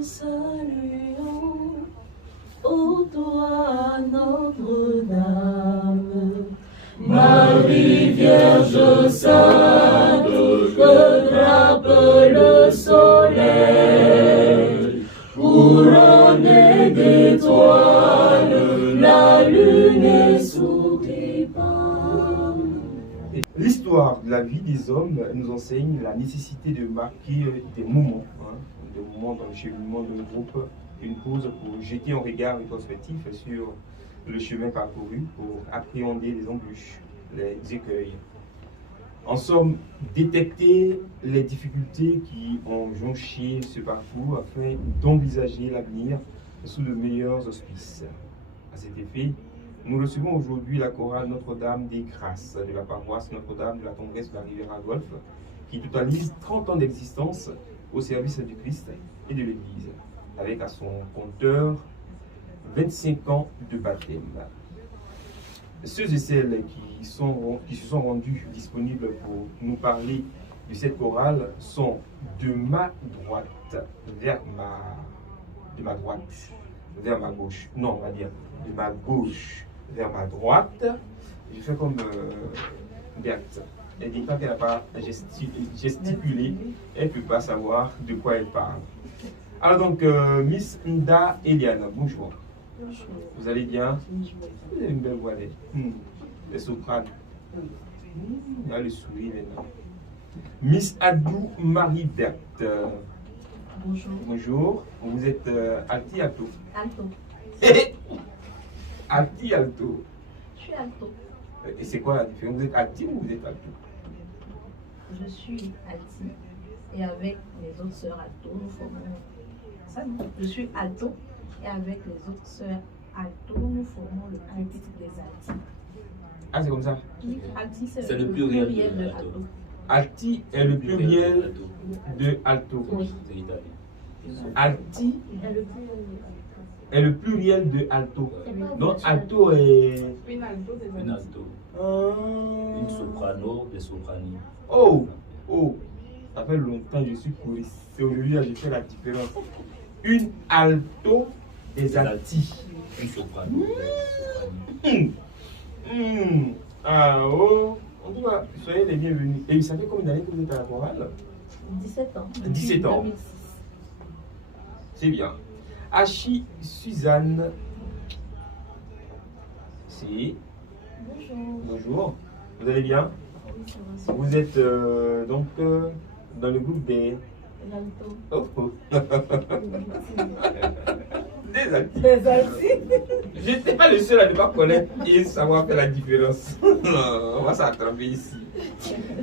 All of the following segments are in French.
te saluons, ô toi Notre-Dame. Marie Vierge sainte, que frappe le soleil, couronnée d'étoiles, la lune est sous tes pas. L'histoire de la vie des hommes nous enseigne la nécessité de marquer des moments dans le cheminement d'un groupe, une pause pour jeter un regard rétrospectif sur le chemin parcouru, pour appréhender les embûches, les écueils. En somme, détecter les difficultés qui ont jonché ce parcours afin d'envisager l'avenir sous de meilleurs auspices. À cet effet, nous recevons aujourd'hui la chorale Notre-Dame des Grâces de la paroisse Notre-Dame de la Tendresse de la Rivière-à-Golfe, qui totalise 30 ans d'existence au service du Christ et de l'Église, avec à son compteur 25 ans de baptême. Ceux et celles qui se sont rendus disponibles pour nous parler de cette chorale sont de ma droite vers ma gauche. Non, on va dire de ma gauche vers ma droite. Je fais comme Berthe. Elle dit quand elle n'a pas gesticulé, elle ne peut pas savoir de quoi elle parle. Alors donc, Miss Nda Eliane, bonjour. Bonjour. Vous allez bien? Vous avez une belle voix, les sopranes. Il y a le sourire maintenant. Miss Adou Marie-Berthe. Bonjour. Bonjour. Vous êtes alti alto? Alto. Alti alto. Je suis alto. Et c'est quoi la différence? Vous êtes alti ou vous êtes alto? Je suis alti. Et avec mes autres sœurs alto, nous formons ça. Je suis alto. Et avec les autres sœurs alto, nous formons le plus petit des alti. Ah, c'est comme ça? Oui, alti, c'est le pluriel de de alto. Alti est le pluriel de alto. Oui. C'est italien. Alti Et le pluriel de alto. est le pluriel de alto. C'est pas Donc vrai. alto est... Une alto, des Une alto. alto. Ah. Une soprano, des soprani. Oh, ça fait longtemps que je suis choriste. C'est aujourd'hui que j'ai fait la différence. Une alto des altis. Une soprano, des soprani. Ah oh, en tout cas, soyez les bienvenus. Et ça fait combien d'années que vous êtes à la chorale? 17 ans. 17 ans. 2006. C'est bien. Achi Suzanne. Si. Bonjour. Bonjour. Vous allez bien? Oui, ça va. Vous êtes donc dans le groupe des... L'alto. Oh. Des altis. Des alti. Je n'étais pas le seul à ne pas connaître et savoir faire la différence. On va s'attraper ici.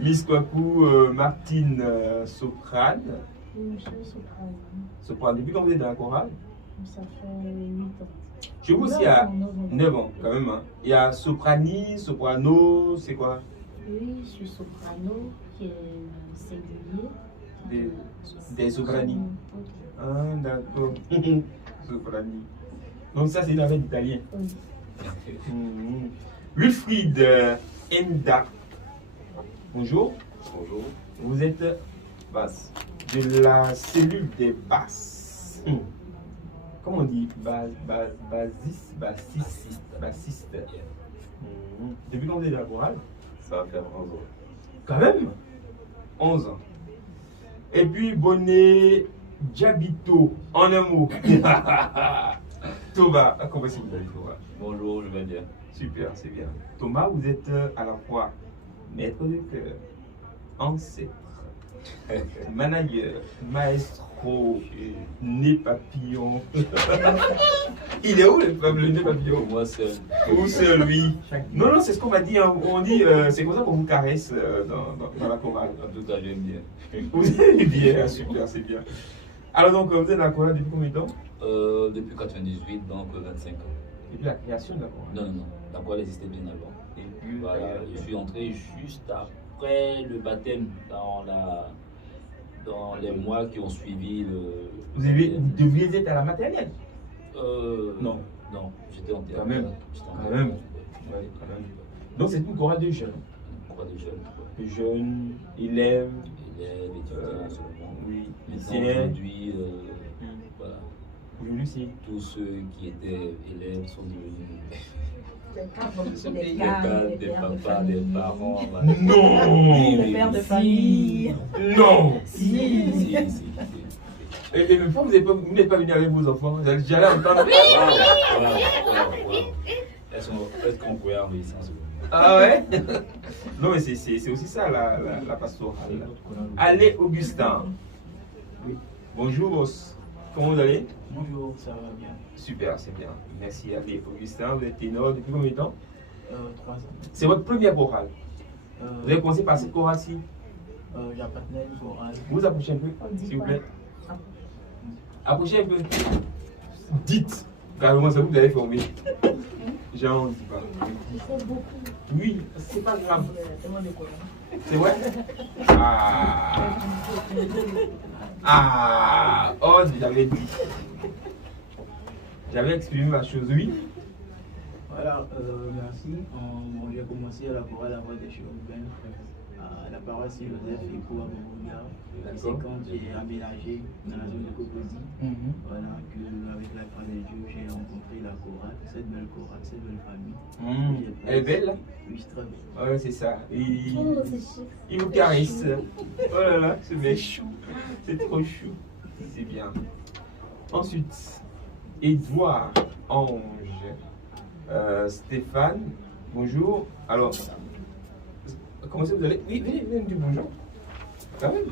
Miss Kwaku, Martine Soprane. Oui, je suis soprano. Soprane, depuis quand vous êtes dans la chorale? Ça fait 8 ans. Chez vous aussi, il y a 9 ans quand même. Hein. Il y a soprani, soprano, c'est quoi? Oui, je suis soprano, qui est singulier. Des soprani. Ok. Ah, d'accord. Soprani. Donc ça, c'est une affaire d'italien. Oui. Wilfried Enda. Bonjour. Bonjour. Vous êtes Basse. de la cellule des basses. Comment on dit? Bassiste. Depuis quand vous êtes dans la chorale? Ça va faire 11 ans. Quand même 11 ans. Et puis Bonnet Diabito, en un mot. Thomas, comment c'est vous allez, Thomas? Bonjour, je vais bien. Super, c'est bien. Thomas, vous êtes à la fois maître de cœur, ancêtre, manager, maestro, nez papillon. Il est où le nez papillon? Moi seul. Où c'est lui? Non, c'est ce qu'on m'a dit. Hein. On dit, c'est comme ça qu'on vous caresse dans la chorale. En tout cas, j'aime bien. Vous aimez bien, super, c'est bien. Alors donc, vous êtes dans la chorale depuis combien de temps? Depuis 98, donc 25 ans. Depuis la création de la chorale. Non. La chorale existait bien avant. Et puis, Voilà, je suis entré juste après le baptême dans les mois qui ont suivi le. vous deviez être à la maternelle? Non, j'étais en théâtre. Quand même. J'étais en Quand même. théâtre. Ouais, quand même. Donc c'est une chorale de jeunes. Quoi de jeunes, quoi. De jeunes, élèves, Élèves, étudiants, seulement. oui, Maintenant, lycéens. aujourd'hui, voilà, réussi. Tous ceux qui étaient élèves sont devenus Des des cadres, cadres, des des pères de papas, des famille. parents. Non. Des pères de famille. Non. Si. Et pourquoi vous n'êtes pas venu avec vos enfants? J'allais entendre. Wow. Est-ce qu'on pourrait enregistrer en ce moment? Ah ouais? Non, mais c'est aussi ça la pastorale. Allez, Augustin. Oui. Bonjour, boss. Comment vous allez? Bonjour, ça va bien. Super, c'est bien. Merci. Allez, Augustin, vous êtes ténor depuis combien de temps? 3 ans. C'est votre première chorale. Vous avez commencé par cette chorale-ci. J'ai un partenaire chorale. Vous approchez un peu, On dit s'il vous pas. plaît. Approchez un peu. Dites. Carrément, c'est vous que vous avez formé. Genre, on ne dit pas. Il faut beaucoup. Oui, c'est pas grave. Tellement de colons. C'est vrai? Oh, j'avais dit. J'avais exprimé ma chose, oui. Voilà, merci. Bon, j'ai commencé à la chorale à voix des chérubins à la paroisse Joseph et pour Aboubouya. C'est quand j'ai aménagé dans la zone de Cocody. Voilà, que avec la grâce de Dieu, j'ai rencontré la chorale, cette belle famille. Elle est belle, là? Oui, c'est très belle. Ouais, c'est ça. Oh, c'est chic. Il vous caresse. Oh là là, ce mec chou. C'est trop chou. C'est bien. Ensuite, Édouard Ange. Stéphane, bonjour. Alors, comment ça vous allez? Oui, venez me dire bonjour. Quand même.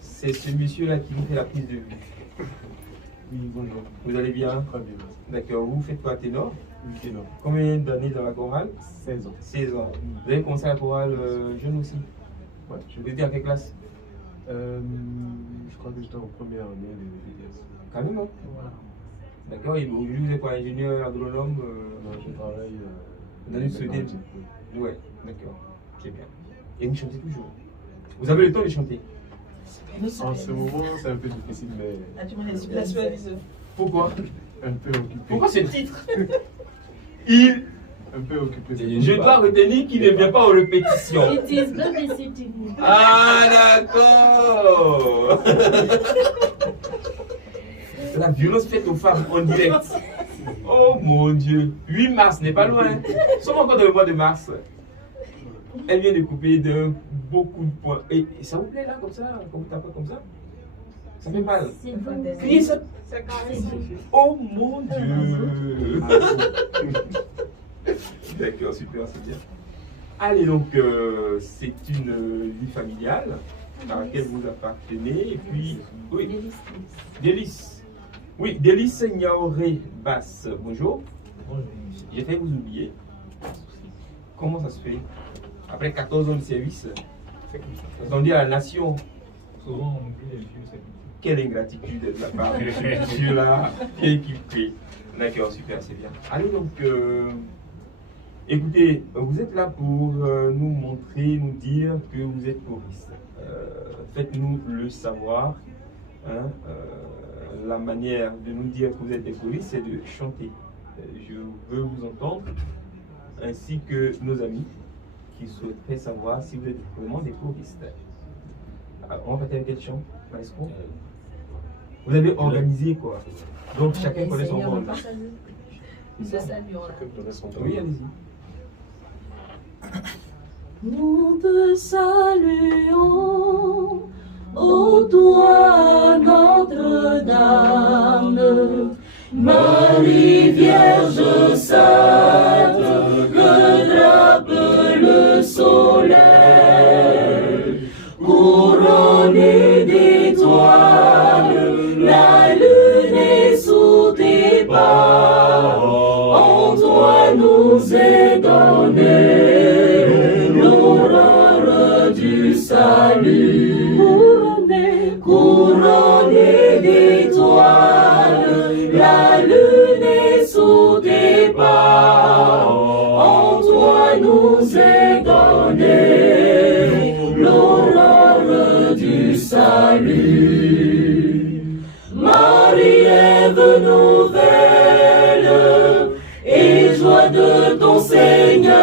C'est ce monsieur-là qui nous fait la prise de vue. Oui, bonjour. Vous allez bien? Très bien, merci. D'accord. Vous faites quoi, ténor? Oui, ténor. Combien d'années dans la chorale? 16 ans. 16 ans. Vous avez commencé la chorale jeune aussi? Ouais, Vous étiez à quelle classe? je crois que j'étais en première année de VTS. Quand même, hein? Voilà. D'accord. Et aujourd'hui, vous êtes quoi, ingénieur agronome? Non, je travaille Dans une société. Oui. Ouais, d'accord. C'est bien. Et vous chantez toujours? Vous avez le temps de chanter? En ce moment, c'est un peu difficile, mais Ah, tu m'as laissé. Pourquoi? un peu occupé. Pourquoi ce titre? Il. Un peu occupé. Je dois retenir qu'il ne vient pas aux répétitions. It is babysitting. Ah, d'accord. La violence faite aux femmes en direct. Oh mon Dieu. 8 mars n'est pas loin. Nous sommes encore dans le mois de mars. Elle vient de couper de beaucoup de points. Et ça vous plaît là, comme ça? Quand vous tapez comme ça? Ça fait mal. C'est bon. Criez ça. Oh mon Dieu. D'accord, super, c'est bien. Allez, donc, c'est une vie familiale à laquelle vous appartenez. Et puis, oui, Délice. Oui, Délice Niaoré Basse. Bonjour. J'ai fait vous oublier. Comment ça se fait? Après 14 ans de service, on dit à la nation. Souvent, on oublie les vieux, c'est Quelle ingratitude de la part de ce monsieur-là, bien équipé. D'accord, super, c'est bien. Allez, donc, écoutez, vous êtes là pour nous montrer, nous dire que vous êtes choriste. Faites-nous le savoir. Hein, la manière de nous dire que vous êtes des choristes, c'est de chanter. Je veux vous entendre, ainsi que nos amis qui souhaiteraient savoir si vous êtes vraiment des choristes. Alors, on va partir avec quel chant, maestro? Vous avez organisé quoi? Donc chacun connaît son rôle. Nous te saluons là. que de son temps. Oui, allez-y. Nous te saluons, ô toi Notre-Dame, Marie Vierge Sainte, que drape le soleil, couronnée d'étoiles, la lune est sous tes pas, en toi nous est donnée l'aurore du salut, couronnée d'étoiles, la lune est sous tes pas, en toi nous est donnée l'aurore du salut. Marie, Ève nouvelle, et joie de ton Seigneur,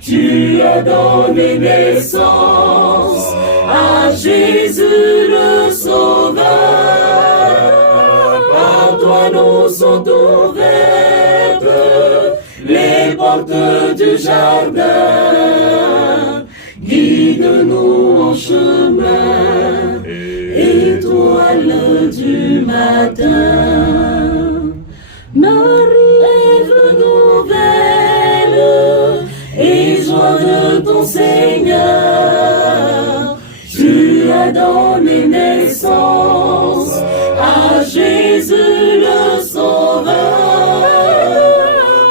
tu as donné naissance à Jésus le Sauveur. sont ouvertes, les portes du jardin. Guide-nous en chemin, étoile du matin. Marie, rêve nouvelle et joie de ton Seigneur. Tu as donné naissance à Jésus le Sauveur.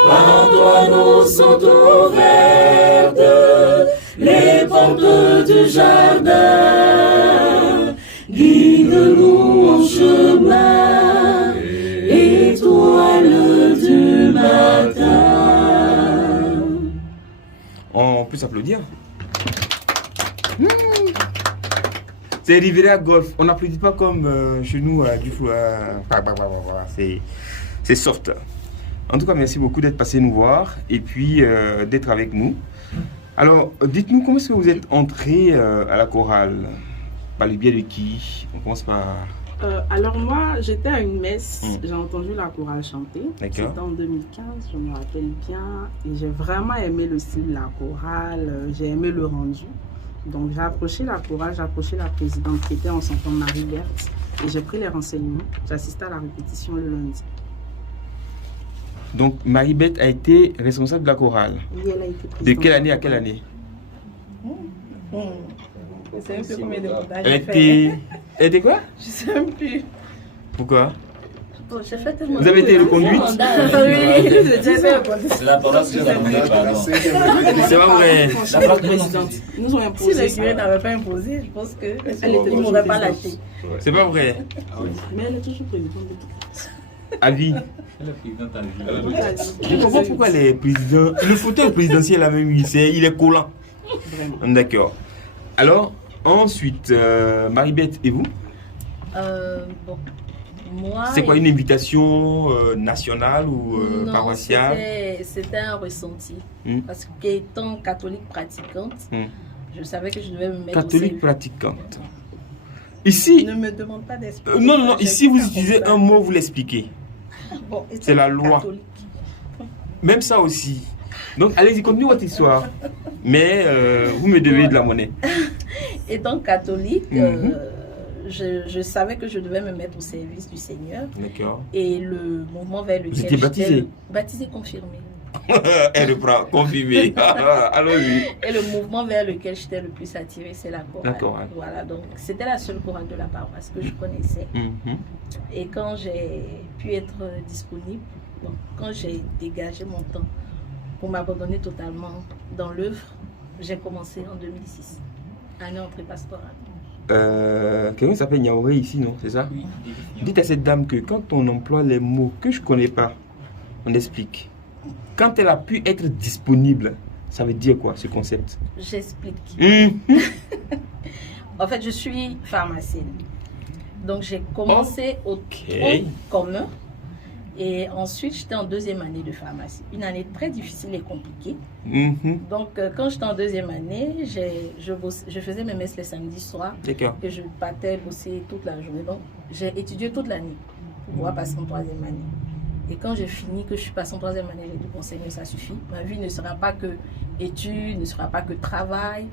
Par toi nous sont ouvertes les portes du jardin. Guide-nous en chemin, étoile du matin. On peut s'applaudir. C'est Riviera Golf. On n'applaudit pas comme chez nous du coup. C'est soft. En tout cas, merci beaucoup d'être passé nous voir et puis d'être avec nous. Alors, dites-nous comment est-ce que vous êtes entré à la chorale? Par le biais de qui? On commence par... Alors moi, j'étais à une messe, j'ai entendu la chorale chanter. D'accord. C'était en 2015, je me rappelle bien. Et j'ai vraiment aimé le style de la chorale, j'ai aimé le rendu. Donc j'ai approché la chorale, j'ai approché la présidente qui était en son temps Marie-Berthe. Et j'ai pris les renseignements. J'ai assisté à la répétition le lundi. Donc, Marie-Beth a été responsable de la chorale. Oui, elle a été présidente. De quelle année à quelle année? Je sais même plus combien de mandats Elle j'ai fait. Elle était quoi? Je sais même plus. Pourquoi? Bon, j'ai fait tellement Vous avez été reconduite? Oui, j'ai fait reconduite. C'est la paroisse qui nous a demandé pardon. C'est pas vrai. La paroisse qui nous a présidente. Ils nous ont Si imposé le ça. curé n'avait pas imposé, je pense qu'elle était ne m'aurait pas lâché. C'est pas vrai. Mais elle est toujours présidente de tout. Avis. Elle est présidente à vie. Je comprends pourquoi les présidents. Le fauteuil présidentiel, la même, il est collant. Vraiment. D'accord. Alors, ensuite, Marie-Beth et vous? Bon, moi... C'est quoi, une invitation nationale ou Non, paroissiale? c'était un ressenti. Hmm. Parce qu'étant catholique pratiquante, je savais que je devais me mettre Catholique pratiquante. Ici, Ne me demande pas d'expliquer. non, ici vous utilisez un mot, vous l'expliquez. Bon, étant C'est la loi. catholique, Même ça aussi. Donc, allez-y, continuez votre histoire. Mais vous me devez de la monnaie. Étant catholique, Mhm. je savais que je devais me mettre au service du Seigneur. D'accord. Et le mouvement vers lequel étiez baptisé? Baptisé, confirmé. Elle reprend, confirmé. Allons-y. Et le mouvement vers lequel j'étais le plus attirée, c'est la chorale. La chorale. Voilà, donc c'était la seule chorale de la paroisse que je connaissais. Mhm. Et quand j'ai pu être disponible, bon, quand j'ai dégagé mon temps pour m'abandonner totalement dans l'œuvre, j'ai commencé en 2006, année entrée pastorale. Quelqu'un s'appelle Niaouré ici, non? C'est ça? Oui. Dites à cette dame que quand on emploie les mots que je ne connais pas, on explique. Quand elle a pu être disponible, ça veut dire quoi ce concept? J'explique. Mhm. En fait, je suis pharmacienne. Donc j'ai commencé au tronc commun. Et ensuite, j'étais en deuxième année de pharmacie. Une année très difficile et compliquée. Mhm. Donc, quand j'étais en deuxième année, je faisais mes messes les samedis soirs D'accord. et je partais bosser toute la journée. Donc, j'ai étudié toute l'année pour pouvoir passer en troisième année. Et quand j'ai fini, que je suis passée en troisième année, j'ai dit, bon Seigneur, ça suffit. Ma vie ne sera pas que études, ne sera pas que travail.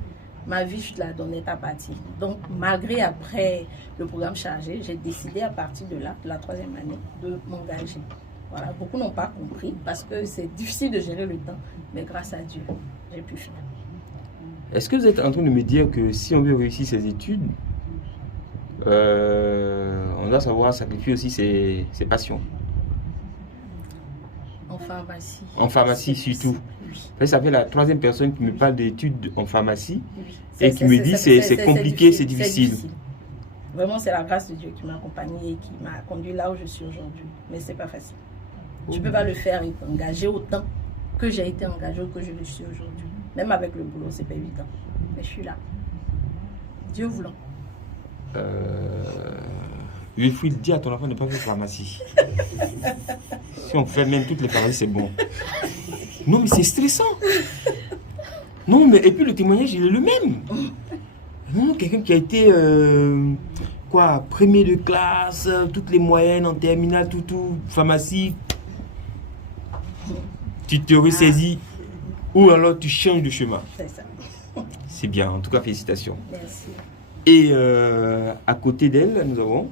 Ma vie, je la donnais à partir. Donc, malgré après le programme chargé, j'ai décidé à partir de là, de la troisième année, de m'engager. Voilà, beaucoup n'ont pas compris parce que c'est difficile de gérer le temps, mais grâce à Dieu, j'ai pu faire. Est-ce que vous êtes en train de me dire que si on veut réussir ses études, on doit savoir sacrifier aussi ses passions? En pharmacie. En pharmacie surtout. Oui. Ça fait la troisième personne qui me parle d'études en pharmacie Oui. et qui me dit c'est compliqué, c'est difficile. Vraiment, c'est la grâce de Dieu qui m'a accompagnée et qui m'a conduit là où je suis aujourd'hui. Mais c'est pas facile. Tu ne peux pas le faire et t'engager autant que j'ai été engagée ou que je le suis aujourd'hui. Même avec le boulot, c'est pas évident. Mais je suis là. Dieu voulant. Wilfried, dis à ton enfant de ne pas faire pharmacie. Si on fait même toutes les pharmacies, c'est bon. Non, mais c'est stressant. Non, mais et puis le témoignage, il est le même. Non, quelqu'un qui a été quoi, premier de classe, toutes les moyennes en terminale, tout, pharmacie. Tu te ressaisis ou alors tu changes de chemin. C'est ça. C'est bien, en tout cas, félicitations. Merci. Et à côté d'elle, nous avons...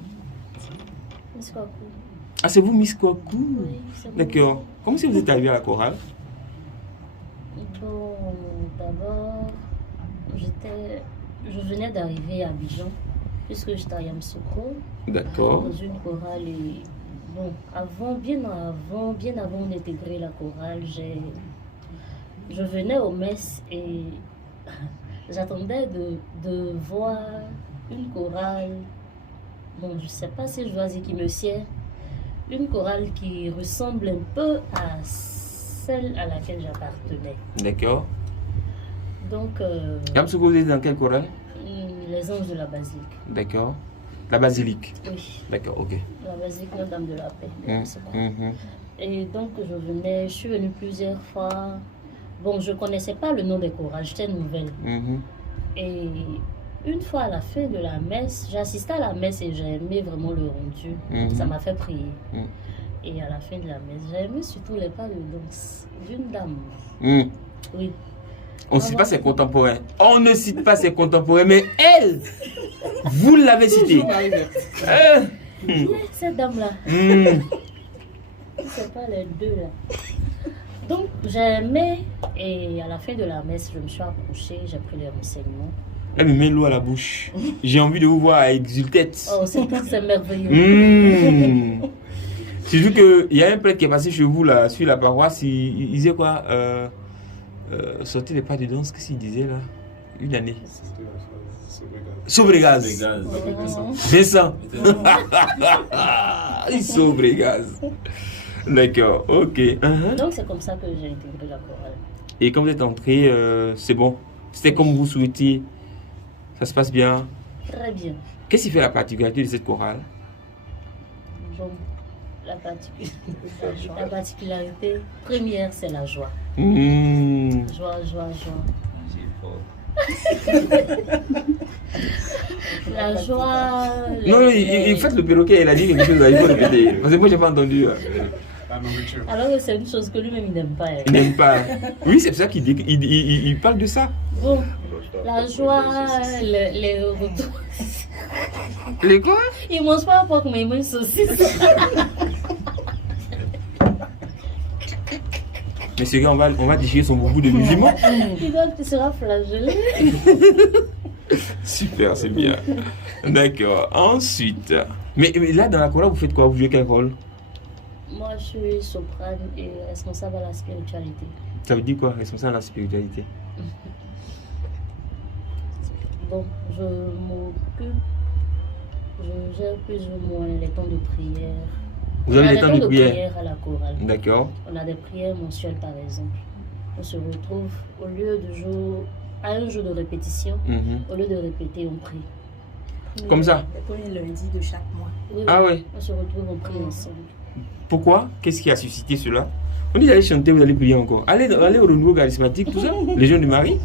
Miss Kwaku. Ah, c'est vous, Miss Kwaku? Oui, c'est moi. D'accord. Comment est-ce que vous êtes arrivé à la chorale? Bon, d'abord, je venais d'arriver à Abidjan, puisque j'étais à Yamoussoukro, D'accord. dans une chorale. Et bon, bien avant d'intégrer la chorale, je venais aux messes et j'attendais de voir une chorale. Bon, je ne sais pas si je dois dire qui me sied, une chorale qui ressemble un peu à celle à laquelle j'appartenais. D'accord. Donc, Yamoussoukro, vous êtes dans quelle chorale? les anges de la basilique. D'accord. La basilique. Oui, D'accord, ok. la basilique Notre-Dame de la Paix. Mhm. Et donc, je suis venue plusieurs fois. Bon, je ne connaissais pas le nom des chorales, j'étais nouvelle. Mhm. Et une fois à la fin de la messe, j'ai assisté à la messe et j'ai aimé vraiment le rendu. Mhm. Ça m'a fait prier. Mhm. Et à la fin de la messe, j'ai aimé surtout les pas de danse d'une dame. Mhm. Oui. On ne cite pas ses contemporains. On ne cite pas ses contemporains, mais elle, vous l'avez citée. Cette dame-là, Mhm. c'est pas les deux là. Donc j'ai aimé et à la fin de la messe, je me suis approchée, j'ai pris les renseignements. Elle me met l'eau à la bouche. J'ai envie de vous voir à exultette. Oh, c'est merveilleux. Mmh. Surtout qu'il y a un prêtre qui est passé chez vous là, sur la paroisse, il disait quoi sortez les pas de danse, qu'est-ce qu'il disait là? Une année. Sobregaz. Les gaz. Vincent. Il Sobregaz. D'accord, ok. Donc c'est comme ça que j'ai intégré la chorale. Et quand vous êtes entré, c'est bon. C'était comme vous souhaitiez. Ça se passe bien. Très bien. Qu'est-ce qui fait la particularité de cette chorale? Bon, la particularité première, c'est la joie. Mmh. Joie. J'ai fort. La joie. Non, il fait le perroquet, il a dit quelque chose, il faut répéter. Parce que moi, j'ai pas entendu. La nourriture. Alors que c'est une chose que lui-même il n'aime pas. hein. Il n'aime pas. Oui, c'est pour ça qu'il il parle de ça. Bon, la joie, les retours. Les quoi? Il mange pas un porc, mais il mange saucisse. Mais ce gars, on va déchirer son boubou de musulman. Il sera flagellé. Super, c'est bien. D'accord. Ensuite. Mais là, dans la chorale, vous faites quoi? Vous jouez quel rôle? Moi, je suis soprane et responsable à la spiritualité. Ça veut dire quoi, responsable de la spiritualité? Bon, je m'occupe, je gère plus ou moins les temps de prière. Vous avez On a les temps de prière? à la chorale. D'accord. On a des prières mensuelles par exemple. On se retrouve au lieu de jour, à un jour de répétition, au lieu de répéter, on prie. Comme ça? Le premier lundi de chaque mois. Oui, Ah oui. ouais. On se retrouve, on prie ensemble. Pourquoi? Qu'est-ce qui a suscité cela? On dit d'aller chanter, vous allez prier encore. Allez au renouveau charismatique, tout ça. Légion de Marie.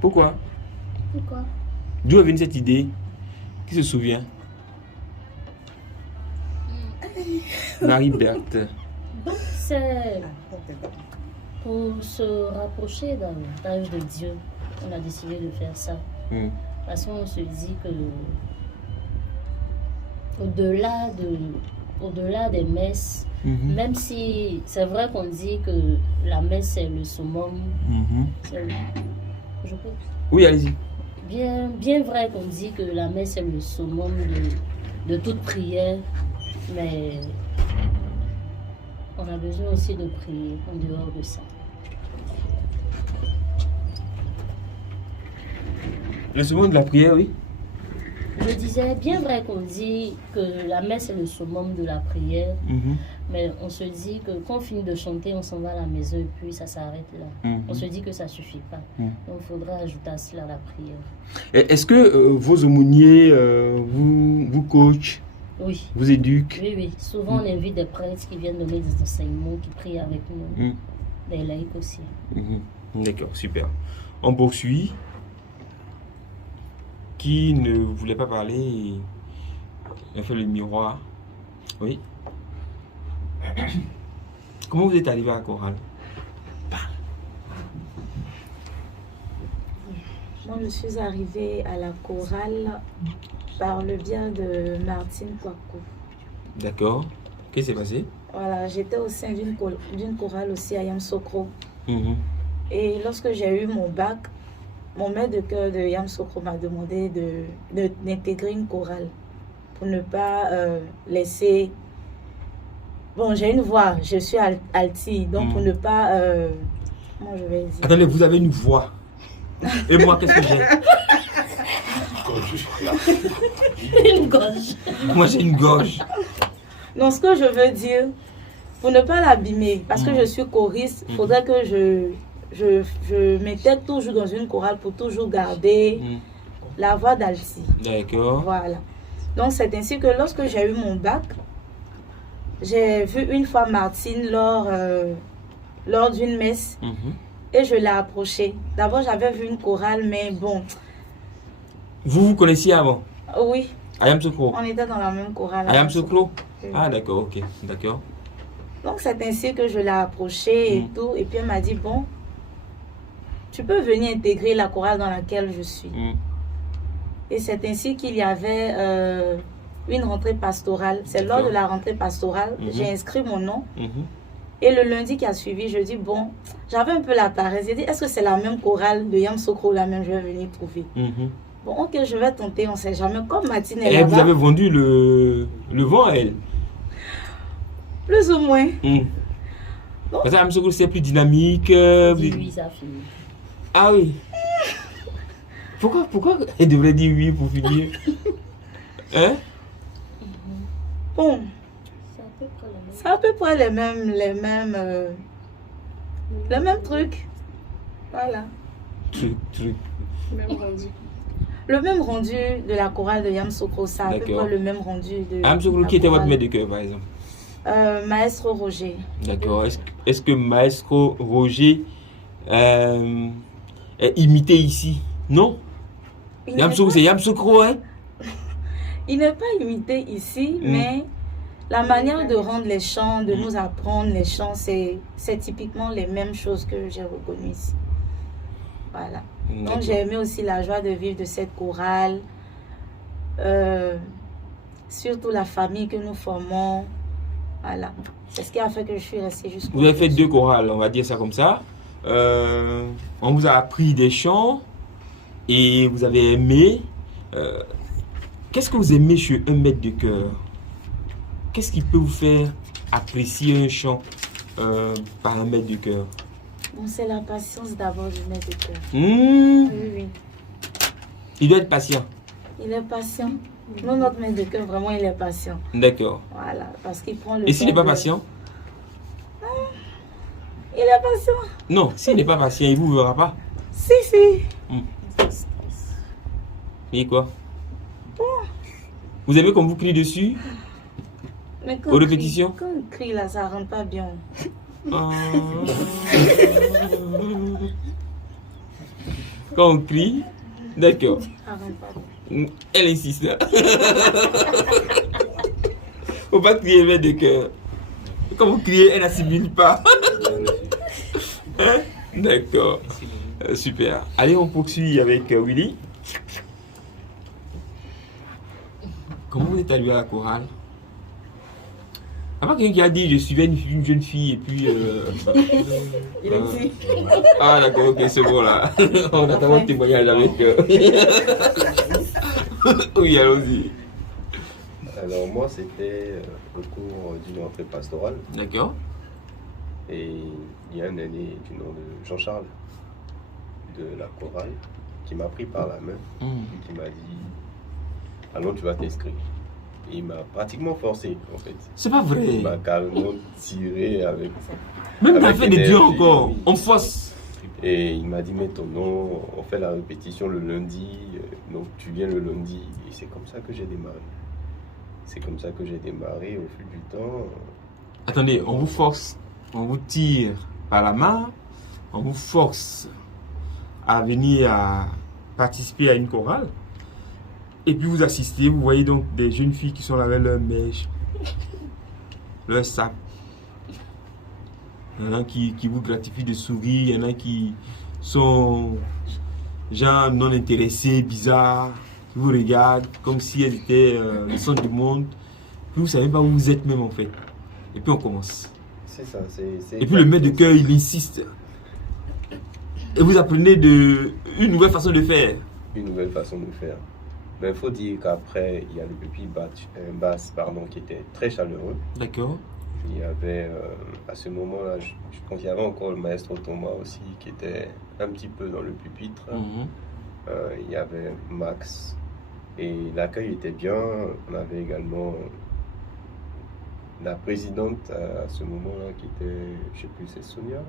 Pourquoi? Pourquoi? D'où est venue cette idée? Qui se souvient? Marie-Berthe. C'est pour se rapprocher davantage de Dieu. On a décidé de faire ça. Parce qu'on se dit que au-delà des messes, même si c'est vrai qu'on dit que la messe c'est le summum, je peux... Oui, allez-y. Bien vrai qu'on dit que la messe est le summum de toute prière, mais on a besoin aussi de prier en dehors de ça. Le second de la prière, oui. Je disais, bien vrai qu'on dit que la messe est le summum de la prière, mais on se dit que quand on finit de chanter, on s'en va à la maison et puis ça s'arrête là. On se dit que ça ne suffit pas. Donc il faudra ajouter à cela la prière. Est-ce que vos aumôniers vous coachent? Oui. Vous éduquent? Oui. Souvent, on invite des prêtres qui viennent donner des enseignements, qui prient avec nous. Des laïcs aussi. D'accord, super. On poursuit. qui ne voulait pas parler a fait le miroir. Oui. Comment vous êtes arrivé à la chorale? Moi, je suis arrivée à la chorale par le biais de Martine Poico. D'accord. Qu'est-ce qui s'est passé? Voilà, j'étais au sein d'une chorale aussi à Yamsokro. Mhm. Et lorsque j'ai eu mon bac, mon maître de chœur de Yamsokro m'a demandé d'intégrer une chorale pour ne pas laisser... Bon, j'ai une voix, je suis alti, donc pour ne pas... comment je vais dire? Attendez, vous avez une voix. Et moi, qu'est-ce que j'ai? Une gorge. Moi, j'ai une gorge. Donc, ce que je veux dire, pour ne pas l'abîmer, parce que je suis choriste, il faudrait que je m'intègre toujours dans une chorale pour toujours garder la voix d'alti. D'accord. Voilà. Donc, c'est ainsi que lorsque j'ai eu mon bac, j'ai vu une fois Martine lors d'une messe. Et je l'ai approchée. D'abord, j'avais vu une chorale, mais bon. Vous connaissiez avant? Oui. À Yamsokro? On était dans la même chorale. À Yamsokro? Ah, d'accord, ok. D'accord. Donc, c'est ainsi que je l'ai approchée et tout. Et puis, elle m'a dit, bon, tu peux venir intégrer la chorale dans laquelle je suis. Et c'est ainsi qu'il y avait une rentrée pastorale. C'est lors de la rentrée pastorale, j'ai inscrit mon nom. Et le lundi qui a suivi, je dis, bon, j'avais un peu la paresse. J'ai dit, est-ce que c'est la même chorale de Yamsokro, la même, je vais venir trouver. Bon, ok, je vais tenter, on ne sait jamais. Comme Martine est là-bas. Et vous avez vendu le vent à elle? Plus ou moins. Parce que Yamsokro, c'est plus dynamique. Oui, ça finit. Ah oui. Pourquoi elle devrait dire oui pour finir? Hein? Bon. C'est à peu près les mêmes trucs. Voilà. Truc. Même rendu. Le même rendu de la chorale de Yamsokro, c'est à peu près le même rendu de... Yamsokro, qui était votre maître de chœur, par exemple? Maestro Roger. D'accord. Est-ce que Maestro Roger est imité ici? Non? Yamsokro, c'est Yamsokro, hein? Il n'est pas imité ici, mais la manière de rendre les chants, de nous apprendre les chants, c'est typiquement les mêmes choses que j'ai reconnues ici. Voilà. Donc j'ai aimé aussi la joie de vivre de cette chorale, surtout la famille que nous formons. Voilà. C'est ce qui a fait que je suis restée jusqu'au bout. Vous avez fait 2 chorales, on va dire ça comme ça. On vous a appris des chants et vous avez aimé. Qu'est-ce que vous aimez chez un maître de chœur? Qu'est-ce qui peut vous faire apprécier un chant par un maître de chœur? Bon, c'est la patience d'abord du maître de chœur. Oui. Il doit être patient. Il est patient. Nous, notre maître de chœur, vraiment, il est patient. D'accord. Voilà, parce qu'il prend le Et s'il n'est pas patient? Il est patient. Non, s'il n'est pas patient, il ne vous verra pas. Si. Et quoi? Vous aimez qu'on vous crie dessus? Mais aux répétitions? Quand on crie là, ça ne rentre pas bien. Quand on crie, d'accord. Ça rentre pas bien. Elle insiste. Faut pas crier avec de cœur. Quand vous criez, elle n'assimile pas. Hein? D'accord. Super. Allez, on poursuit avec Willy. Comment vous êtes arrivé à la chorale? Avant quelqu'un qui a dit je suivais une jeune fille et puis... Ah d'accord, ok, c'est bon là. On attend un témoignage avec... Oui, allons-y. Alors moi c'était au cours d'une rentrée pastorale. D'accord. Et il y a un aîné du nom de Jean-Charles de la chorale qui m'a pris par la main et qui m'a dit allons, tu vas t'inscrire. Et il m'a pratiquement forcé en fait. C'est pas vrai. Il m'a carrément tiré avec... Même pas fait des dieux encore, on force. Et il m'a dit mets ton nom, on fait la répétition le lundi, donc tu viens le lundi. Et c'est comme ça que j'ai démarré. C'est comme ça que j'ai démarré au fil du temps. Attendez, on vous force, on vous tire par la main, on vous force à venir à participer à une chorale. Et puis vous assistez, vous voyez donc des jeunes filles qui sont là avec leur mèche, leur sac. Il y en a qui vous gratifient de sourire, il y en a qui sont gens non intéressés, bizarres, qui vous regardent comme si elles étaient le centre du monde. Puis vous ne savez pas où vous êtes même en fait. Et puis on commence. C'est ça. Et puis le maître de cœur, il insiste. Et vous apprenez une nouvelle façon de faire. Une nouvelle façon de faire. Mais il faut dire qu'après, il y a le pupitre basse qui était très chaleureux. D'accord. Il y avait, à ce moment-là, je pense qu'il y avait encore le maestro Thomas aussi qui était un petit peu dans le pupitre. Il y avait Max. Et l'accueil était bien. On avait également la présidente à ce moment-là qui était, je ne sais plus, c'est Sonia.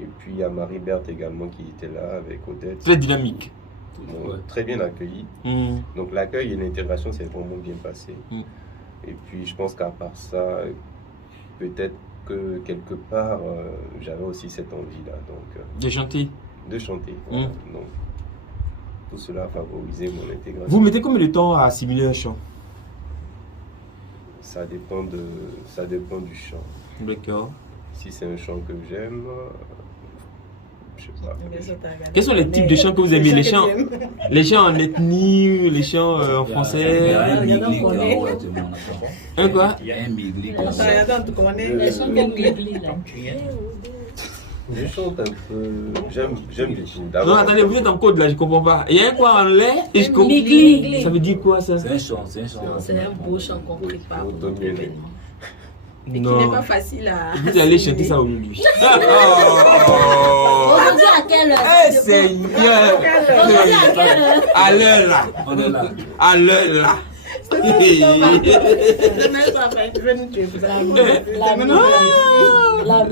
Et puis il y a Marie-Berthe également qui était là avec Odette. Très dynamique. Donc, très bien accueilli. Donc l'accueil et l'intégration s'est vraiment bien passé. Et puis je pense qu'à part ça, peut-être que quelque part, j'avais aussi cette envie-là. De chanter. De chanter. Voilà. Donc tout cela a favorisé mon intégration. Vous mettez combien de temps à assimiler un chant? Ça dépend du chant. D'accord. Si c'est un chant que j'aime, je sais pas. Quels sont les types de chants que vous aimez? Les chants en ethnie, les chants en français? Un quoi? Il y a un migli. Je chante un peu. J'aime les chants. Non, attendez, vous êtes en code là, je comprends pas. Il y a un quoi en lait et je comprends. Ça veut dire quoi ça? C'est un chant, C'est un beau chant qu'on prépare pour notre événement. Et qui Non. n'est pas facile à. Vous allez chanter ça aujourd'hui. Aujourd'hui à quelle heure? Eh Seigneur! Aujourd'hui à quelle heure? À l'heure là. On est là. À l'heure là.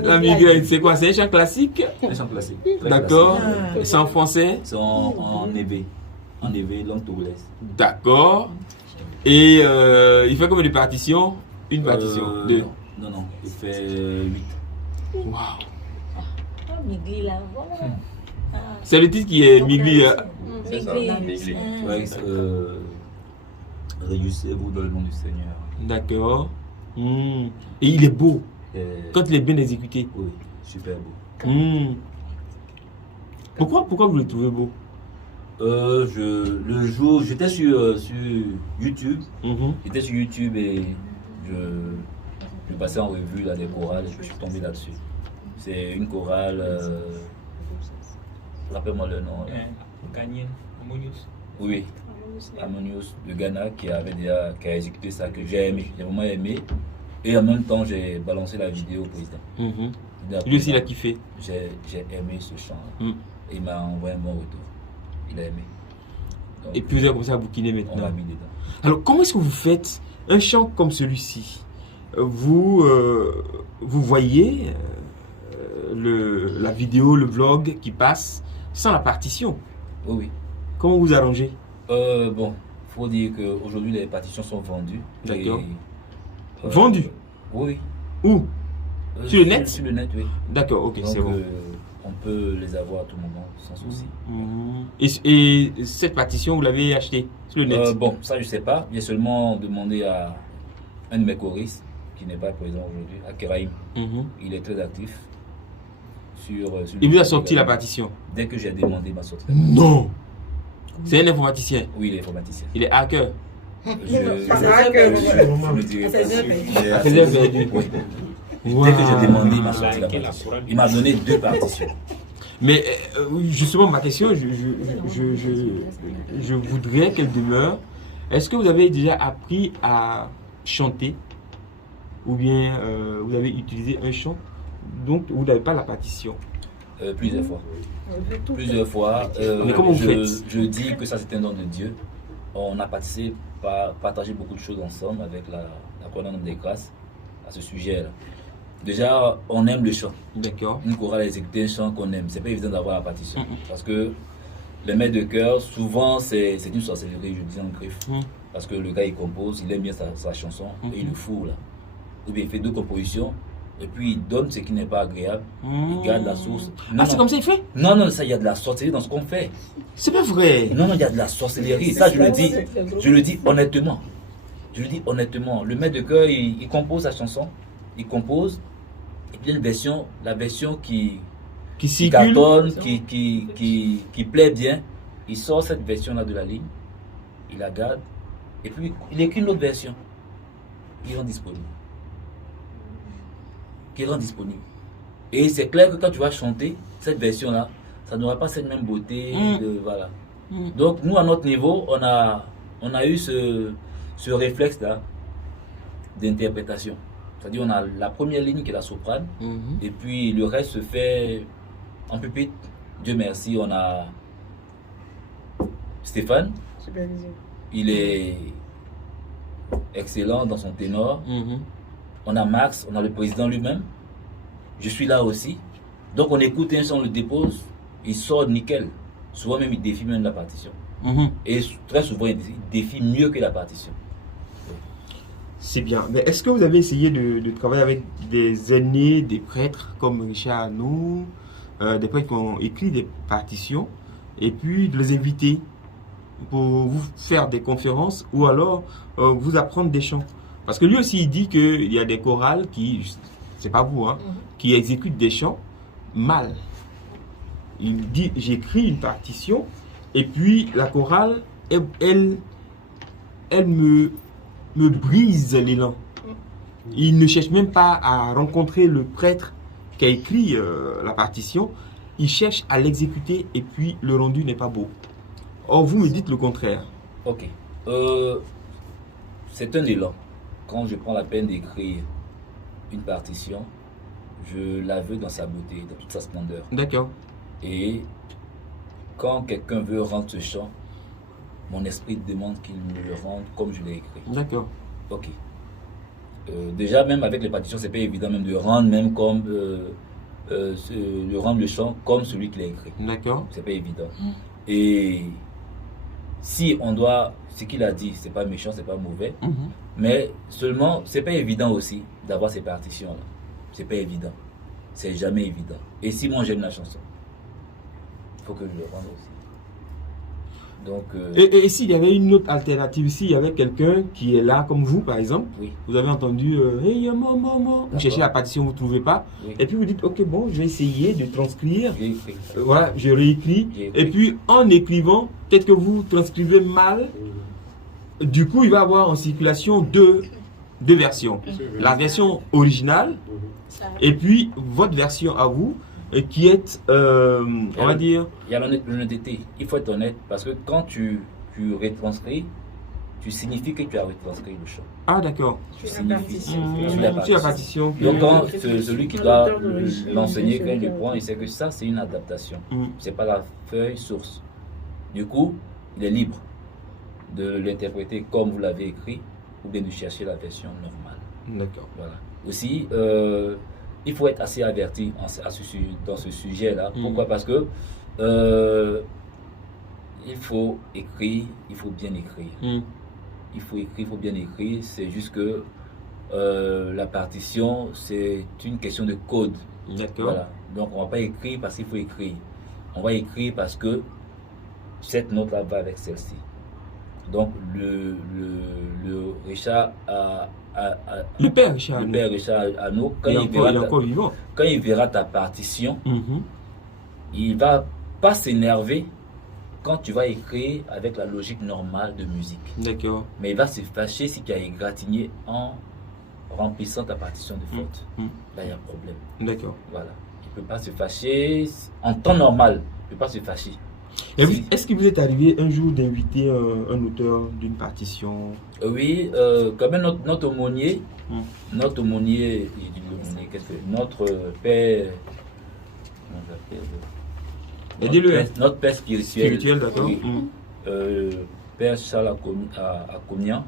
La migraine, c'est quoi? C'est un chant classique? Un chant classique. D'accord. C'est en français? C'est en éveil. En éveil, langue togolaise. D'accord. Et il fait combien de partitions? Une partition? Deux? Non, il fait 8. Waouh. Migli là, voilà. C'est le titre qui est Migli. C'est ça, Migli. Ouais, réjouissez-vous dans le nom du Seigneur. D'accord. Et il est beau. Quand il est bien exécuté. Oui, super beau. Pourquoi vous le trouvez beau? Le jour, j'étais sur YouTube. J'étais sur YouTube et je passais en revue là, des chorales et je suis tombé là-dessus. C'est une chorale. Rappelle-moi le nom. Ghanien, Harmonious. Oui, Harmonious de Ghana qui a exécuté ça, que j'ai aimé. J'ai vraiment aimé. Et en même temps, j'ai balancé la vidéo au président. Lui aussi, il a kiffé. J'ai aimé ce chant. Il m'a envoyé un bon retour. Il a aimé. Donc, et puis vous avez commencé à bouquiner maintenant. On l'a mis dedans. Alors, comment est-ce que vous faites un chant comme celui-ci? Vous voyez la vidéo, le vlog qui passe sans la partition. Oui. Comment vous arrangez? Bon, il faut dire qu'aujourd'hui, les partitions sont vendues. D'accord. Vendues? Oui. Où? Sur le net? Sur le net, oui. D'accord, ok, c'est bon. On peut les avoir à tout moment, sans souci. Et cette partition, vous l'avez achetée sur le net? Bon, ça je sais pas. J'ai seulement demandé à un de mes choristes, qui n'est pas présent aujourd'hui, à Keraïm. Il est très actif. Il vous a sorti la partition? Dès que j'ai demandé, il m'a sorti. Non! C'est un informaticien? Oui, il est informaticien. Il est hacker? Dès que j'ai demandé, il m'a sorti la partition. Il m'a donné 2 partitions. Mais justement, ma question, je voudrais qu'elle demeure. Est-ce que vous avez déjà appris à chanter? Ou bien vous avez utilisé un chant, donc vous n'avez pas la partition? Plusieurs fois. Plusieurs fois. Mais comment vous faites? Je dis que ça c'est un don de Dieu. On a partagé beaucoup de choses ensemble avec la Couronne des Grâces à ce sujet-là. Déjà, on aime le chant. D'accord. Une chorale a exécuté un chant qu'on aime. C'est pas évident d'avoir la partition. Parce que les maîtres de chœur, souvent, c'est une sorcellerie, je dis en griffe. Parce que le gars, il compose, il aime bien sa chanson, et il le fout là. Ou bien il fait 2 compositions, et puis il donne ce qui n'est pas agréable, il garde la source. Non, c'est comme ça il fait? Non, ça, il y a de la sorcellerie dans ce qu'on fait. C'est pas vrai. Non, il y a de la sorcellerie. Ça, je le dis honnêtement. Je le dis honnêtement. Le maître de chœur, il compose sa chanson, il compose, et puis la version qui cartonne, qui plaît bien, il sort cette version-là de la ligne, il la garde, et puis il écrit une autre version, qui rend disponible. Et c'est clair que quand tu vas chanter cette version-là, ça n'aura pas cette même beauté. Voilà. Donc nous, à notre niveau, on a eu ce réflexe-là d'interprétation. C'est-à-dire on a la première ligne qui est la soprane, et puis le reste se fait en pupitre. Dieu merci, on a Stéphane. Il est excellent dans son ténor. On a Max, on a le président lui-même. Je suis là aussi. Donc on écoute un son, on le dépose, il sort nickel. Souvent même il défie même la partition. Et très souvent il défie mieux que la partition. C'est bien. Mais est-ce que vous avez essayé de travailler avec des aînés, des prêtres comme Richard Anou, des prêtres qui ont écrit des partitions, et puis de les inviter pour vous faire des conférences ou alors vous apprendre des chants? Parce que lui aussi il dit qu'il y a des chorales qui, c'est pas vous, hein, qui exécutent des chants mal. Il dit j'écris une partition et puis la chorale, elle me brise l'élan. Il ne cherche même pas à rencontrer le prêtre qui a écrit la partition. Il cherche à l'exécuter et puis le rendu n'est pas beau. Or, vous me dites le contraire. Ok. C'est un élan. Quand je prends la peine d'écrire une partition, je la veux dans sa beauté, dans toute sa splendeur. D'accord. Et quand quelqu'un veut rendre ce chant, mon esprit demande qu'il me le rende comme je l'ai écrit. D'accord. Ok. Déjà, même avec les partitions, c'est pas évident même de rendre même comme de rendre le chant comme celui qui l'a écrit. D'accord. C'est pas évident. Et si on doit, ce qu'il a dit, c'est pas méchant, c'est pas mauvais, mais seulement, c'est pas évident aussi d'avoir ces partitions-là. C'est pas évident. C'est jamais évident. Et si moi j'aime la chanson, il faut que je le rende aussi. Donc, et s'il y avait une autre alternative, s'il y avait quelqu'un qui est là comme vous par exemple, oui. Vous avez entendu hey, vous cherchez la partition, vous ne trouvez pas, oui. Et puis vous dites ok bon je vais essayer de transcrire, voilà, je réécris, et puis en écrivant, peut-être que vous transcrivez mal, du coup il va y avoir en circulation deux versions, la version originale et puis votre version à vous, qui est, on va dire... Il y a l'honnêteté. Il faut être honnête parce que quand tu retranscris, tu signifies que tu as retranscrit le chant. Ah d'accord. Tu signifies. Sur la partition. Donc quand celui qui doit l'enseigner, quand il le prend, il sait que ça c'est une adaptation. C'est pas la feuille source. Du coup, il est libre de l'interpréter comme vous l'avez écrit ou bien de chercher la version normale. D'accord. Voilà. Aussi, il faut être assez averti dans ce sujet-là. Pourquoi? Parce que il faut écrire, il faut bien écrire. Il faut écrire, il faut bien écrire. C'est juste que la partition, c'est une question de code. D'accord. Voilà. Donc on ne va pas écrire parce qu'il faut écrire. On va écrire parce que cette note-là va avec celle-ci. Donc le Richard le père Richard Anou, quand il verra ta partition, il va pas s'énerver quand tu vas écrire avec la logique normale de musique. D'accord. Mais il va se fâcher si tu as égratigné en remplissant ta partition de faute. Là, il y a un problème. D'accord. Voilà. Il ne peut pas se fâcher en temps normal. Il ne peut pas se fâcher. Et est-ce que vous êtes arrivé un jour d'inviter un auteur d'une partition? Oui, quand même notre aumônier, notre père, notre père spirituel, d'accord. Oui. Père Charles à Comnian,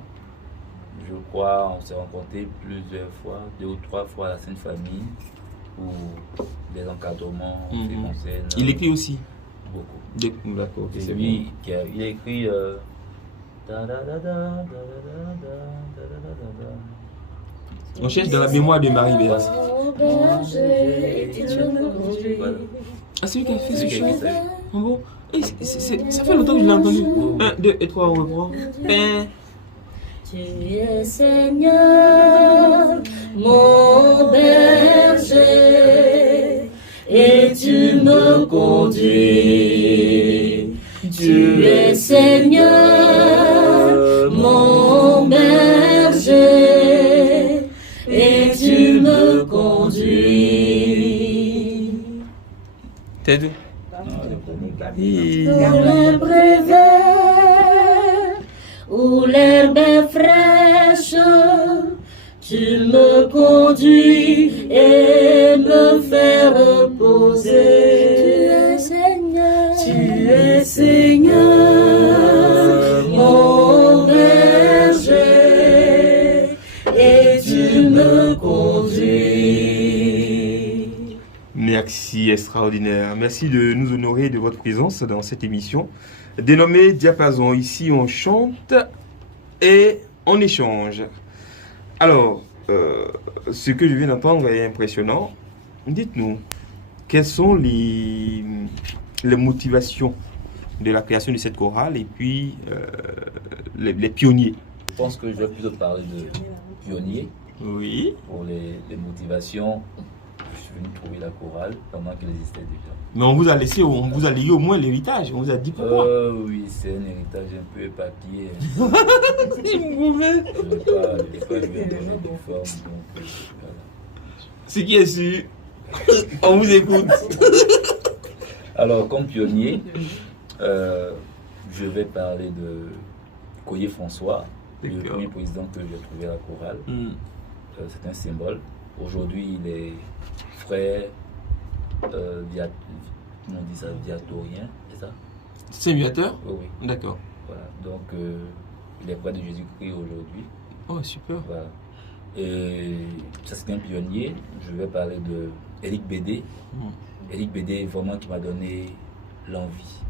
je crois, on s'est rencontrés plusieurs fois, 2 ou 3 fois à la Sainte Famille, pour des encadrements, des conseils. Il écrit aussi? Beaucoup. D'accord. C'est lui qui a écrit on cherche dans la mémoire de Marie-Berthe. berger, et tu me conduis. Voilà. Ah, c'est lui qui a fait C'est ce lui qui a chant. écrit ça. Ah bon? Ça fait longtemps que je l'ai entendu. 1, 2 et 3, on reprend. Tu es Seigneur, mon berger, et tu me conduis. Tu es Seigneur, mon berger, et tu me conduis. T'es d'où? Dans l'herbe verte, où l'herbe est fraîche, tu me conduis et me fais reposer. Tu es Seigneur, mon berger, et tu me conduis. Merci, extraordinaire. Merci de nous honorer de votre présence dans cette émission dénommée Diapason. Ici, on chante et on échange. Alors, ce que je viens d'entendre est impressionnant. Dites-nous, quelles sont les motivations de la création de cette chorale et puis les pionniers? Je pense que je vais plutôt parler de pionniers. Oui. Pour les motivations, je suis venu trouver la chorale pendant qu'elle existait déjà. Mais on vous a laissé, on vous a légué au moins l'héritage. On vous a dit pourquoi. Oui, c'est un héritage un peu éparpillé. C'est mauvais. Je ne vais pas lui donner de forme. Donc, voilà. Ce qui est sûr, on vous écoute. Alors, comme pionnier, je vais parler de Koye François, le premier président que j'ai trouvé à la chorale. C'est un symbole. Aujourd'hui, il est frère comment on dit ça, viatorien, c'est ça? C'est viateur? Oui. D'accord. Voilà. Donc, il est frère de Jésus-Christ aujourd'hui. Oh, super. Voilà. Et ça, c'est un pionnier. Je vais parler de Éric Bédé. Éric Bédé, vraiment, qui m'a donné l'envie,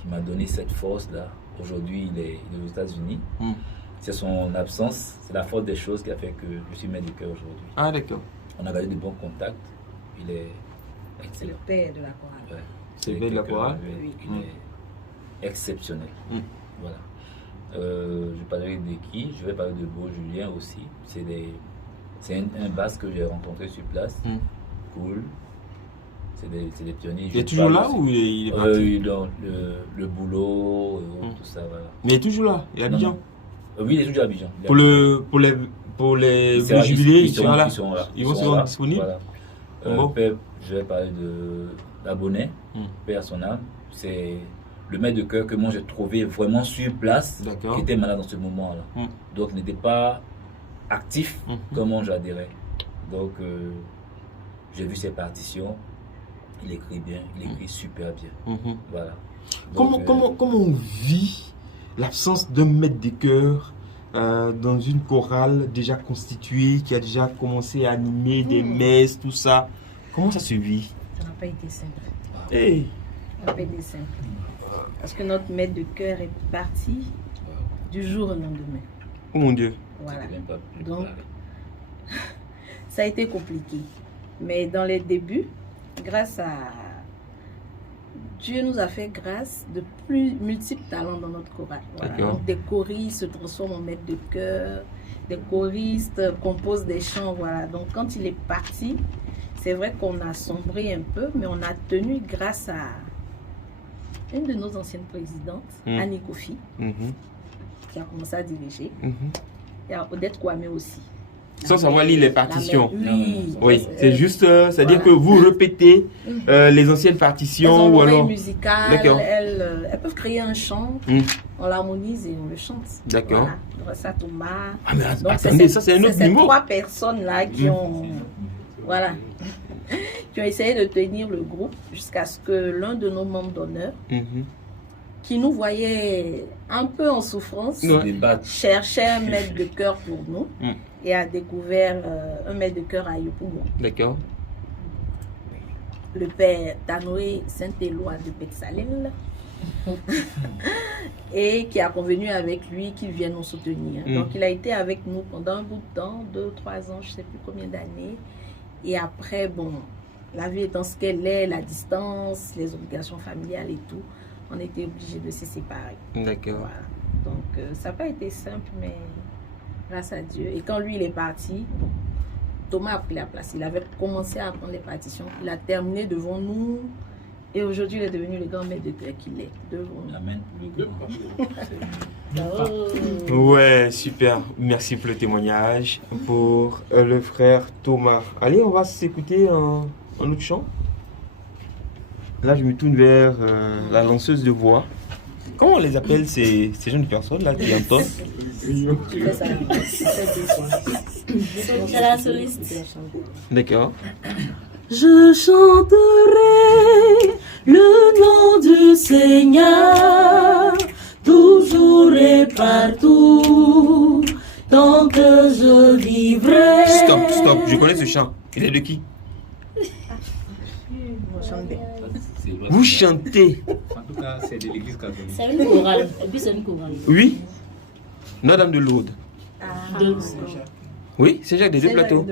qui m'a donné cette force-là. Aujourd'hui, il est aux États-Unis. C'est son absence, c'est la force des choses qui a fait que je suis maître de cœur aujourd'hui. Ah, d'accord. On a gardé de bons contacts. Il est excellent. Le père de la chorale. Ouais. C'est le père de la chorale? Oui. Il est exceptionnel. Voilà. Je parlerai de qui? Je vais parler de Beau Julien aussi. C'est un basse que j'ai rencontré sur place. Cool. C'est des pionniers. Il est toujours là ou il est parti? Dans le boulot, tout ça, voilà. Mais il est toujours là, il est à Abidjan? Oui, il est toujours à Abidjan. Pour les jubilés, ils seront là. Ils vont se rendre disponibles. Voilà. Père, je vais parler de l'abonné, Père à son âme. C'est le maître de cœur que moi j'ai trouvé vraiment sur place, qui était malade dans ce moment-là. Donc, il n'était pas actif comme moi j'adhérais. Donc, j'ai vu ses partitions. Il écrit bien, il écrit super bien. Voilà. Donc, comment on vit l'absence d'un maître de chœur dans une chorale déjà constituée, qui a déjà commencé à animer des messes, tout ça? Comment ça se vit? Ça n'a pas été simple. Hey. Ça n'a pas été simple. Parce que notre maître de chœur est parti du jour au lendemain. Oh mon Dieu. Voilà. Donc, ça a été compliqué. Mais dans les débuts, grâce à Dieu nous a fait grâce de plus multiples talents dans notre chorale. Voilà. Donc, des choristes se transforment en maîtres de chœur, des choristes composent des chants. Voilà. Donc quand il est parti, c'est vrai qu'on a sombré un peu, mais on a tenu grâce à une de nos anciennes présidentes, Annie Kofi, qui a commencé à diriger. Il y a Odette Kwame aussi. Sans savoir lire les partitions. Oui, c'est juste, c'est-à-dire que vous répétez les anciennes partitions ou alors. Musicale, elles peuvent créer un chant, on l'harmonise et on le chante. D'accord. Voilà. Ça, Thomas. Ah mais donc, attendez, ça c'est un autre niveau. Ces trois personnes là qui ont, voilà, qui ont essayé de tenir le groupe jusqu'à ce que l'un de nos membres d'honneur, qui nous voyait un peu en souffrance, cherchait un maître de chœur pour nous. Et a découvert un maître de chœur à Yopougon. D'accord. Le père Tanoé Saint-Éloi de Petsalel. Et qui a convenu avec lui qu'il vienne nous soutenir. Donc il a été avec nous pendant un bout de temps, 2 ou 3 ans, je ne sais plus combien d'années. Et après, bon, la vie étant ce qu'elle est, la distance, les obligations familiales et tout, on était obligés de se séparer. D'accord. Voilà. Donc, ça n'a pas été simple, mais grâce à Dieu. Et quand lui, il est parti, Thomas a pris la place. Il avait commencé à apprendre les partitions. Il a terminé devant nous. Et aujourd'hui, il est devenu le grand maître de terre qu'il est devant nous. Amen. Ouais, super. Merci pour le témoignage. Pour le frère Thomas. Allez, on va s'écouter un autre chant. Là, je me tourne vers la lanceuse de voix. Comment on les appelle ces jeunes personnes là qui entendent? C'est la soliste. D'accord. Je chanterai le nom du Seigneur, toujours et partout, tant que je vivrai. Stop, je connais ce chant. Il est de qui? Vous chantez. En tout cas, c'est de l'église catholique. C'est une chorale. Et puis c'est une chorale. Oui. Notre-Dame de Lourdes. Deux. Oui, c'est Jacques des deux plateaux.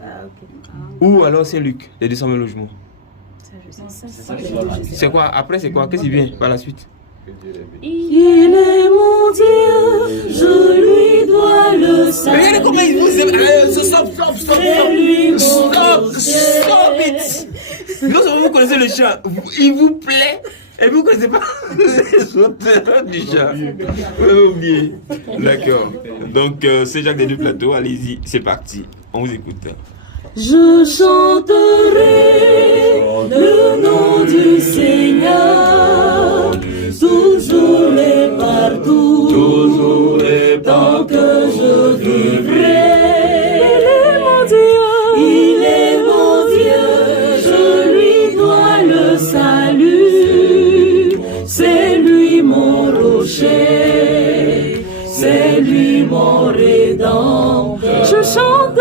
Ah, ok. Ou alors c'est Luc, les 200 000 logements. Ça, je sais. C'est quoi? Après, c'est quoi? Qu'est-ce qui vient par la suite? Il est mon Dieu, je lui dois le salut. Regardez comment il vous aime. Stop it. Non seulement vous connaissez le chant, il vous plaît, et vous ne connaissez pas les auteurs du chant. Vous l'avez oublié. D'accord. Donc, c'est Jacques des deux plateaux. Allez-y, c'est parti. On vous écoute. Je chanterai le nom du Seigneur, toujours et partout, tant que je vivrai. Il est mon Dieu, je lui dois le salut. C'est lui mon rocher, c'est lui mon rédempteur. Je chanterai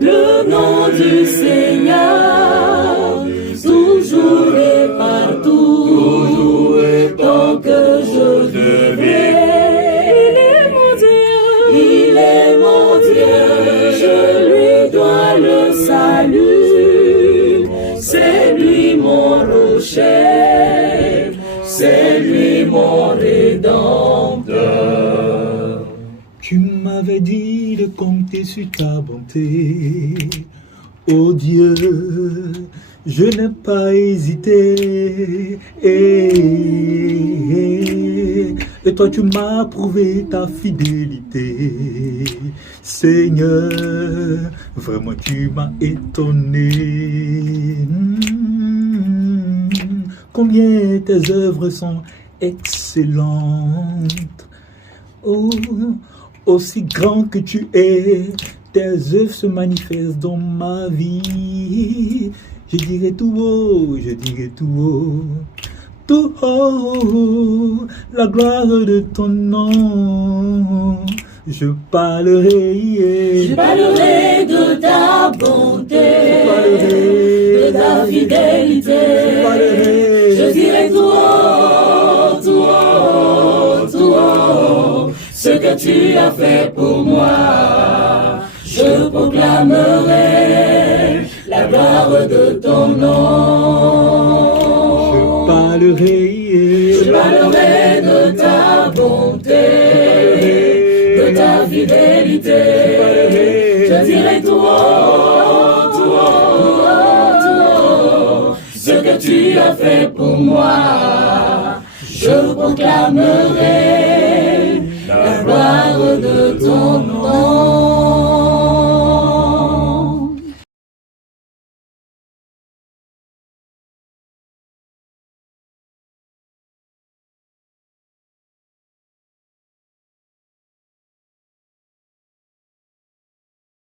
le nom du Seigneur, toujours et partout, tant que je vivrai. Il est mon Dieu, je lui dois le salut. C'est lui mon rocher, c'est lui mon rédempteur. Tu m'avais dit de compter sur ta bonté, oh Dieu, je n'ai pas hésité. Et toi tu m'as prouvé ta fidélité, Seigneur, vraiment tu m'as étonné. Combien tes œuvres sont excellentes, oh, aussi grand que tu es, tes œuvres se manifestent dans ma vie. Je dirai tout haut, tout haut, la gloire de ton nom. Je parlerai de ta bonté, de ta fidélité. Je dirai tout haut, ce que tu as fait pour moi. Je proclamerai la gloire de ton nom. Je parlerai de ta bonté, de ta fidélité. Je dirai tout haut, ce que tu as fait pour moi. Je proclamerai